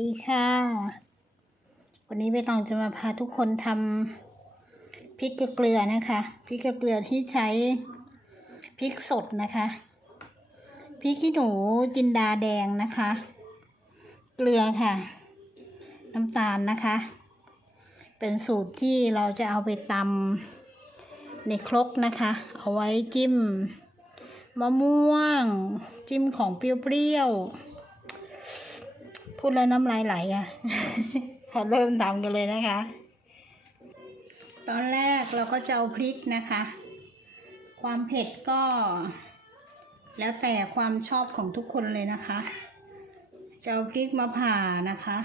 วัสดีค่ะ วันนี้ใบตองจะมาพาทุกคนทำพริกเกลือนะคะ พริกเกลือที่ใช้พริกสดนะคะ พริกขี้หนูจินดาแดงนะคะ เกลือค่ะ น้ำตาลนะคะ เป็นสูตรที่เราจะเอาไปตำในครกนะคะ เอาไว้จิ้มมะม่วง จิ้มของเปรี้ยวๆ พูดแล้วน้ำลายไหลอะขอเริ่มทำกันเลยนะคะ ตอนแรกเราก็จะเอาพริกนะคะ ความเผ็ดก็ แล้วแต่ความชอบของทุกคนเลยนะคะ จะเอาพริกมาผ่านะคะ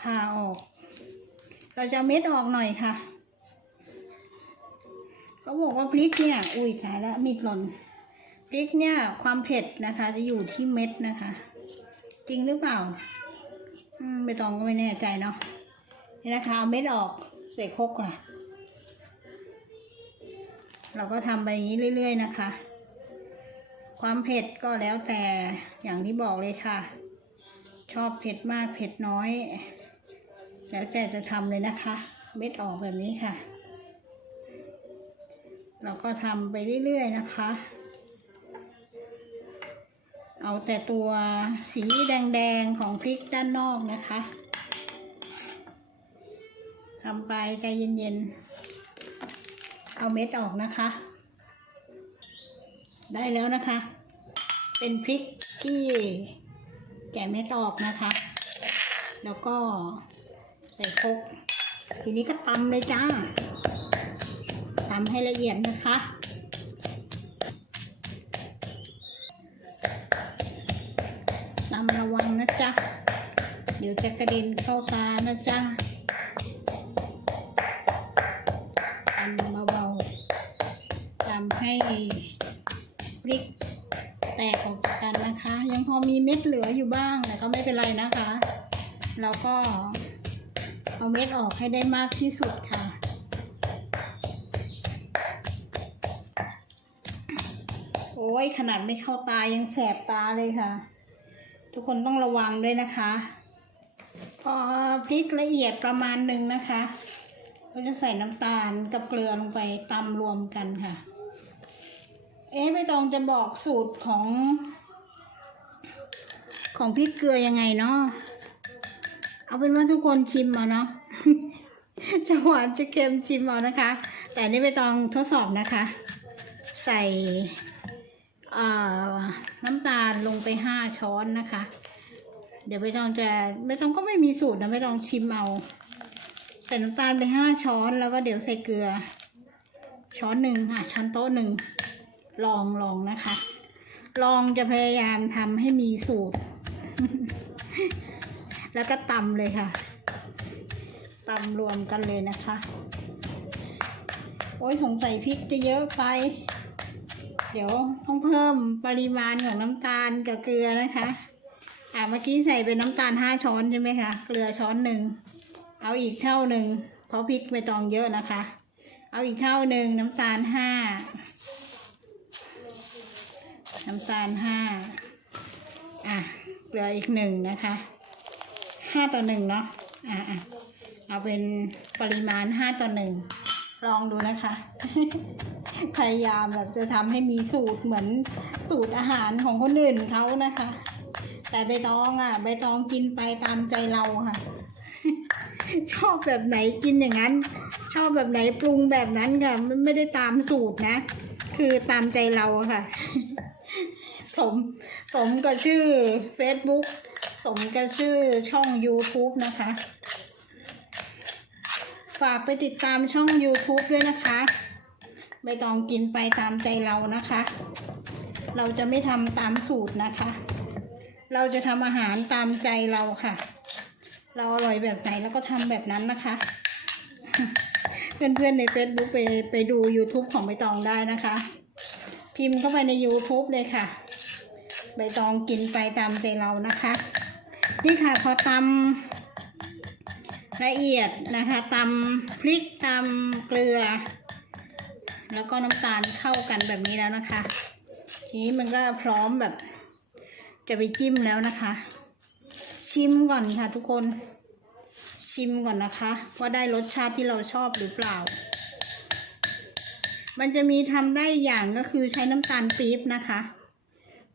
ผ่าออก เราจะเอาเม็ดออกหน่อยค่ะ เขาบอกว่าพริกเนี่ย อุ้ยตายแล้วมีดหล่น พริกเนี่ยความเผ็ดนะคะ จะอยู่ที่เม็ดนะคะ จริงหรือเปล่าไม่ต้องก็ไม่แน่ใจเนาะนี่นะคะเอาเม็ดออกใส่ครกอะเราก็ทำไปอย่างนี้เรื่อย ๆ นะคะ ความเผ็ดก็แล้วแต่อย่างที่บอกเลยค่ะ ชอบเผ็ดมากเผ็ดน้อย แล้วแต่จะทำเลยนะคะ เม็ดออกแบบนี้ค่ะ เราก็ทำไปเรื่อย ๆ นะคะ เอาแต่ตัวสีแดงๆของพริกด้านนอกนะคะทำไปใจเย็นๆ เอาเม็ดออกนะคะ ได้แล้วนะคะ เป็นพริกที่แกะเม็ดออกนะคะ แล้วก็ใส่คกทีนี้ก็ตำเลยจ้าทำให้ละเอียดนะคะ ตำระวังนะจ๊ะ เดี๋ยวจะกระเด็นเข้าตานะจ๊ะตำเบาๆตำให้พริกแตกออกจากกันนะคะ ยังพอมีเม็ดเหลืออยู่บ้างแต่ก็ไม่เป็นไรนะคะ แล้วก็เอาเม็ดออกให้ได้มากที่สุดค่ะโอ้ยขนาดไม่เข้าตายังแสบตาเลยค่ะ ทุกคนต้องระวังด้วยนะคะ พอพริกละเอียดประมาณหนึ่งนะคะก็จะใส่น้ำตาลกับเกลือลงไปตำรวมกันค่ะ เอ๊ะไม่ต้องจะบอกสูตรของ ของพริกเกลือยังไงเนาะเอาเป็นว่าทุกคนชิมมาเนาะจะหวานจะเค็มชิมเอานะคะ แต่นี่ไม่ต้องทดสอบนะคะ ใส่ น้ำตาลลงไปห้าช้อนนะคะ เดี๋ยวไม่ต้องจะไม่ต้องก็ไม่มีสูตรนะไม่ต้องชิมเอาใส่น้ำตาลไปห้าช้อนแล้วก็เดี๋ยวใส่เกลือ ช้อนหนึ่งอะ ช้อนโต๊ะหนึ่งลองลองนะคะ ลองจะพยายามทำให้มีสูตร แล้วก็ตำเลยค่ะตำรวมกันเลยนะคะ โอ้ยสงสัยพริกจะเยอะไป เดี๋ยวต้องเพิ่มปริมาณของน้ำตาลกับเกลือนะคะ อ่าเมื่อกี้ใส่เป็นน้ำตาลห้าช้อนใช่ไหมคะ เกลือช้อนหนึ่ง เอาอีกเท่าหนึ่งเพราะพริกไม่ตองเยอะนะคะ เอาอีกเท่าหนึ่งน้ำตาลห้า น้ำตาลห้า อะเกลืออีกหนึ่งนะคะห้าต่อหนึ่งเนาะ อะอะเอาเป็นปริมาณห้าต่อหนึ่ง ลองดูนะคะ พยายามแบบจะทำให้มีสูตรเหมือนสูตรอาหารของคนอื่นเขานะคะ แต่ใบตองอะใบตองกินไปตามใจเราค่ะ ชอบแบบไหนกินอย่างนั้น ชอบแบบไหนปรุงแบบนั้นค่ะไม่ได้ตามสูตรนะ คือตามใจเราค่ะ สมสมกับชื่อ Facebook สมกับชื่อช่อง YouTube นะคะ ฝากไปติดตามช่อง YouTube ด้วยนะคะใบตองกินไปตามใจเรานะคะ เราจะไม่ทำตามสูตรนะคะ เราจะทำอาหารตามใจเราค่ะ เราอร่อยแบบไหนแล้วก็ทำแบบนั้นนะคะ เพื่อนๆใน Facebook ไปไปดู YouTube ของใบตองได้นะคะ พิมพ์เข้าไปใน YouTube เลยค่ะ ใบตองกินไปตามใจเรานะคะ นี่ค่ะพอตำ ละเอียดนะคะตำพริกตำเกลือ แล้วก็น้ำตาลเข้ากันแบบนี้แล้วนะคะ ทีนี้มันก็พร้อมแบบ จะไปจิ้มแล้วนะคะ ชิมก่อนค่ะทุกคน ชิมก่อนนะคะ ว่าได้รสชาติที่เราชอบหรือเปล่า มันจะมีทำได้อย่างก็คือใช้น้ำตาลปี๊บนะคะ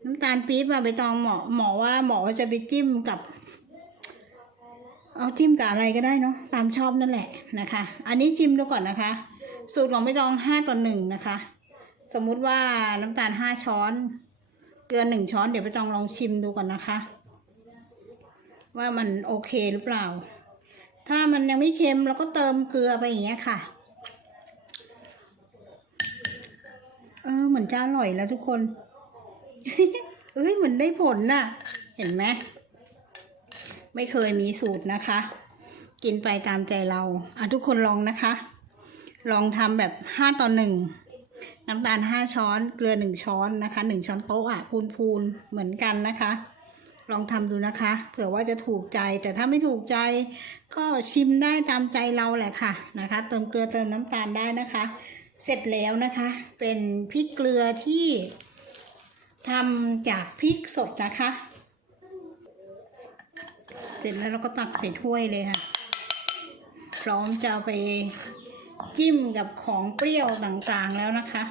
น้ำตาลปี๊บอะไปตองหมอหมอว่าหมอว่าจะไปจิ้มกับ เอาจิ้มกับอะไรก็ได้เนาะตามชอบนั่นแหละนะคะ อันนี้ชิมดูก่อนนะคะ สูตรของไม่ตองห้าต่อหนึ่งนะคะ สมมุติว่าน้ำตาลห้าช้อน เกลือหนึ่งช้อนเดี๋ยวไปตองลองชิมดูก่อนนะคะ ว่ามันโอเคหรือเปล่า ถ้ามันยังไม่เค็มเราก็เติมเกลือไปอย่างเงี้ยค่ะเออเหมือนจะอร่อยแล้วทุกคน เอ้ยเหมือนได้ผลน่ะ เห็นไหม ไม่เคยมีสูตรนะคะ กินไปตามใจเราอะทุกคนลองนะคะ ลองทำแบบห้าต่อหนึ่งน้ำตาลห้าช้อน เกลือหนึ่งช้อนนะคะหนึ่งช้อนโต๊ะอะพูนพูนๆเหมือนกันนะคะ ลองทำดูนะคะ เผื่อว่าจะถูกใจแต่ถ้าไม่ถูกใจก็ชิมได้ตามใจเราแหละค่ะนะคะ เติมเกลือเติมน้ำตาลได้นะคะ เสร็จแล้วนะคะ เป็นพริกเกลือที่ทำจากพริกสดนะคะ ร็จแล้วเราก็ตักใส่ถ้วยเลยค่ะ พร้อมจะไปจิ้มกับของเปรี้ยวต่างๆแล้วนะคะ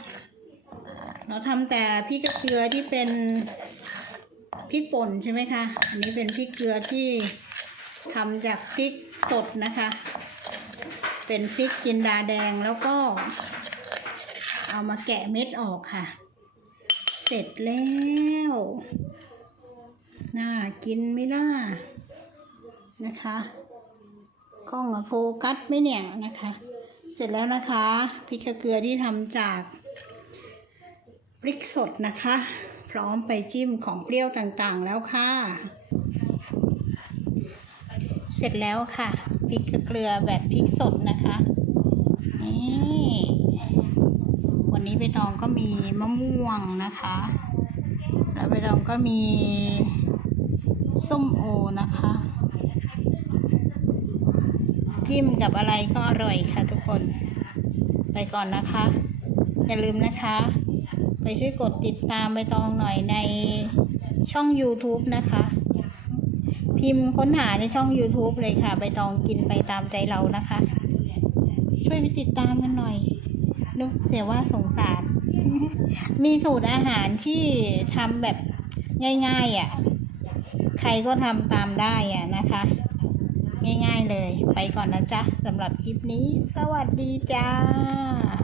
เราทำแต่พริกเกลือที่เป็นพริกป่นใช่ไหมคะ อันนี้เป็นพริกเกลือที่ทำจากพริกสดนะคะ เป็นพริกจินดาแดงแล้วก็ เอามาแกะเม็ดออกค่ะ เสร็จแล้ว น่ากินไหม่ล่ะ นะคะกล้องโฟกัสไม่เนี่ยนะคะ เสร็จแล้วนะคะพริกเกลือที่ทำจากพริกสดนะคะ พร้อมไปจิ้มของเปรี้ยวต่างๆแล้วค่ะ เสร็จแล้วค่ะพริกเกลือแบบพริกสดนะคะนี่วันนี้ใบตองก็มีมะม่วงนะคะ แล้วใบตองก็มีส้มโอนะคะ จิ้มกับอะไรก็อร่อยค่ะทุกคน ไปก่อนนะคะ อย่าลืมนะคะ ไปช่วยกดติดตามใบตองหน่อยในช่อง YouTube นะคะ พิมพ์ค้นหาในช่อง YouTube เลยค่ะ ใบตองกินไปตามใจเรานะคะ ช่วยไปติดตามกันหน่อยนึกเสียว่าสงสาร มีสูตรอาหารที่ทำแบบง่ายๆอะ ใครก็ทำตามได้อะนะคะ ง่าย ๆ เลย ไปก่อนนะจ๊ะสำหรับคลิปนี้ สวัสดีจ้า